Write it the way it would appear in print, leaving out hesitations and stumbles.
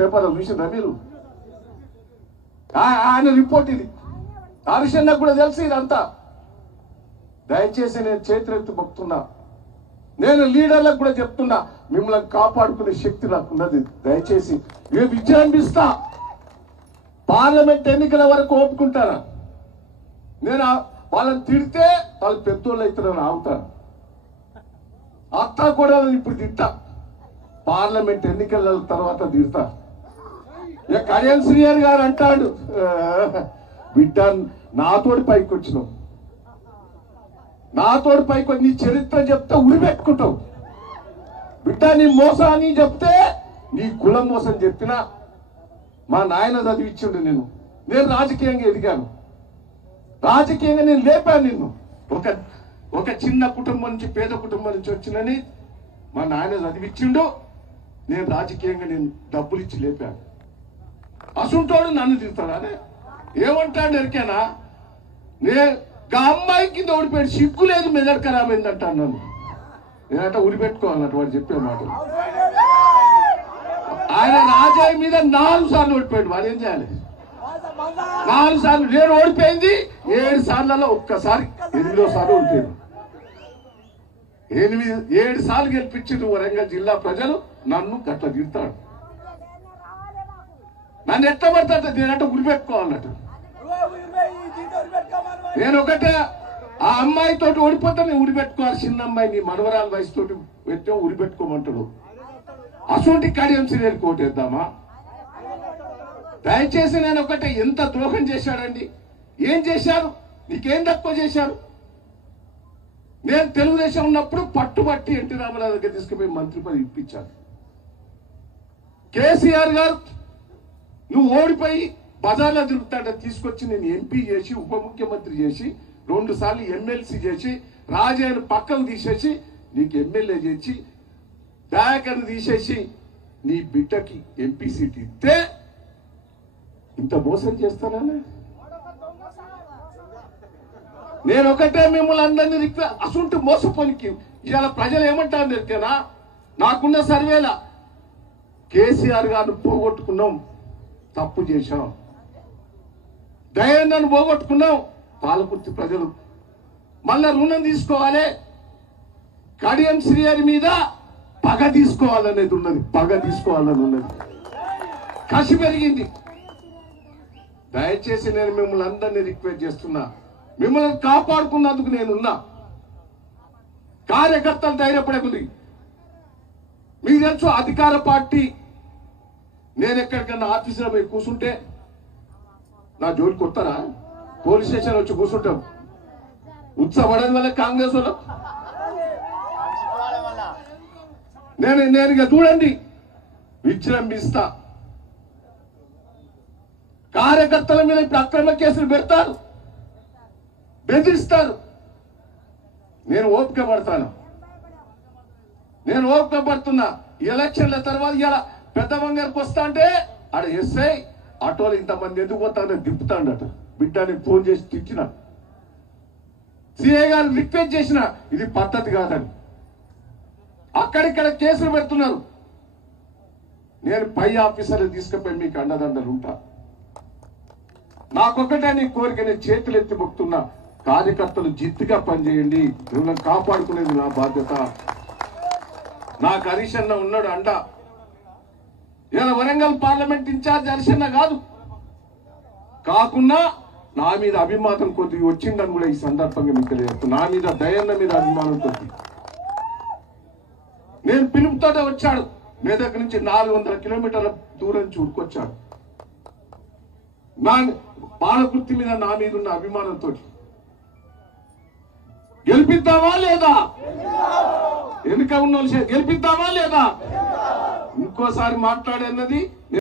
పేపర్లో చూసిందా మీరు? ఆయన రిపోర్ట్ ఇది. హరీషన్నకు కూడా తెలుసు ఇదంతా. దయచేసి నేను చేతులెత్తి మొక్కుతున్నా, నేను లీడర్లకు కూడా చెప్తున్నా, మిమ్మల్ని కాపాడుకునే శక్తి నాకున్నది. దయచేసి ఏ విజృంభిస్తా, పార్లమెంట్ ఎన్నికల వరకు ఓపుకుంటారా? నేను వాళ్ళని తిడితే వాళ్ళు పెద్దోళ్ళు అవుతారని ఆగుతాను. అత్తా కూడా ఇప్పుడు తిట్టా, పార్లమెంట్ ఎన్నికల తర్వాత తిడతా. ఇక కళ్యాణ్ శ్రీహరి గారు అంటాడు, బిడ్డ నాతోటి పైకి వచ్చినావు, నాతోటి పైకి వచ్చి నీ చరిత్ర చెప్తే ఉరిపెట్టుకుంటావు. బిడ్డ నీ మోసం అని చెప్తే నీ కులం మోసం చెప్పినా మా నాయన చదివిచ్చిండు నిన్ను. నేను రాజకీయంగా ఎదిగాను, రాజకీయంగా నేను లేపాను నిన్ను. ఒక చిన్న కుటుంబం నుంచి, పేద కుటుంబం నుంచి వచ్చినని మా నాయన చదివిచ్చిండు. నేను రాజకీయంగా నేను డబ్బులు ఇచ్చి లేపాను. అసుంటోడు నన్ను తిడతాడానే ఏమంటాడు ఎరికేనా? అమ్మాయి కింద ఓడిపోయాడు, సిగ్గు లేదు, మెదడు ఖరాబ్ అయిందంటాను నన్ను. నేనంటే ఉరిపెట్టుకోవాలన్నట్టు వాడు చెప్పే మాటలు. ఆయన రాజాయి మీద 4 సార్లు ఓడిపోయాడు. వాడు ఏం చేయాలి? 4 సార్లు. నేను ఓడిపోయింది 7 సార్లలో ఒక్కసారి 8వ సార్లు ఓడిపోయాడు. 7 సార్లు గెలిపించిండు వరంగల్ జిల్లా ప్రజలు. నన్ను గట్ల తిడతాడు, నన్ను ఎట్లా పడతాడు. నేనంటే ఉరిపెట్టుకోవాలన్నట్టు. నేను ఒకటే, ఆ అమ్మాయితో ఓడిపోతే నేను ఉరిపెట్టుకోవాలి. చిన్న అమ్మాయి నీ మనవరాల వయసుతోటి పెట్టే ఉరిపెట్టుకోమంటాడు. అసోంటి కడియం సీరియల్ కోటేద్దామా? దయచేసి నేను ఒకటే, ఎంత ద్రోహం చేశాడండి? ఏం చేశారు? నీకేం తక్కువ చేశారు? నేను తెలుగుదేశం ఉన్నప్పుడు పట్టుబట్టి ఎన్టీ రామారావు దగ్గర తీసుకుపోయి మంత్రి పదవి ఇప్పించాను. కేసీఆర్ గారు నువ్వు ఓడిపోయి బజార్లో తిరుగుతాడ తీసుకొచ్చి నేను ఎంపీ చేసి, ఉప ముఖ్యమంత్రి చేసి, 2 సార్లు ఎమ్మెల్సీ చేసి, రాజయ్యను పక్కకు తీసేసి నీకు ఎమ్మెల్యే చేసి, దయాకర్ని తీసేసి నీ బిడ్డకి ఎంపీ సీట్ ఇస్తే ఇంత మోసం చేస్తానా? నేను ఒకటే మిమ్మల్ని అందరినీ అసలు మోసపోనికి ఇవాళ ప్రజలు ఏమంటారు నేర్కేనా? నాకున్న సర్వేల కేసీఆర్ గారిని పోగొట్టుకున్నాం, తప్పు చేశాం. దయాన్ని పోగొట్టుకున్నాం, పాలకుర్తి ప్రజలు మళ్ళా రుణం తీసుకోవాలి. కడియం శ్రీహరి మీద పగ తీసుకోవాలనేది ఉన్నది, పగ తీసుకోవాలని ఉన్నది. కసి పెరిగింది. దయచేసి నేను మిమ్మల్ని అందరినీ రిక్వెస్ట్ చేస్తున్నా, మిమ్మల్ని కాపాడుకున్నందుకు నేనున్నా. కార్యకర్తలు ధైర్యపడకుంది. మీకు తెలుసు అధికార పార్టీ, నేను ఎక్కడికన్నా ఆఫీసులో పోయి కూర్చుంటే నా జోలికి వస్తారా? పోలీస్ స్టేషన్ వచ్చి కూర్చుంటాం. ఉత్సాహపడేది వల్ల కాంగ్రెస్ వాళ్ళు. నేను ఇక చూడండి విజృంభిస్తా. కార్యకర్తల మీద ఇప్పుడు అక్రమ కేసులు పెడతారు, బెదిరిస్తారు. నేను ఓపిక పడతాను, నేను ఓపిక పడుతున్నా. ఎలక్షన్ల తర్వాత ఇలా పెద్ద బంగారికి వస్తా అంటే ఆడ ఎస్ఐ ఆటోలు ఇంతమంది ఎందుకు పోతానో దింపుతాడట. బిడ్డని ఫోన్ చేసి తిట్టిన, సిఐ గారు రిక్వెస్ట్ చేసిన, ఇది పద్ధతి కాదని. అక్కడిక్కడ కేసులు పెడుతున్నారు. నేను పై ఆఫీసర్లు తీసుకుపోయి మీకు అండదండలు ఉంటా. నాకొక్కటే నీ కోరిక, నేను చేతులు ఎత్తి మొక్కుతున్నా, కార్యకర్తలు జిత్తుగా పనిచేయండి. మిమ్మల్ని కాపాడుకునేది నా బాధ్యత. నాకు హరీషన్న ఉన్నాడు అండ. ఇలా వరంగల్ పార్లమెంట్ ఇన్ఛార్జ్ హరీషన్న కాదు, కాకుండా నా మీద అభిమానం కొద్దిగా వచ్చిందని కూడా ఈ సందర్భంగా మీకు తెలియజేస్తాను. నా మీద దయన్న మీద అభిమానం కొద్ది నేను పిలుపుతోటే వచ్చాడు. మెదక్ నుంచి 400 కిలోమీటర్ల దూరం నుంచి ఉరుకొచ్చాడు. నా పాలకుర్తి మీద నా మీద ఉన్న అభిమానంతో గెలిపిద్దామా లేదా? ఎన్నిక ఉన్న గెలిపిద్దామా లేదా? ఇంకోసారి మాట్లాడేది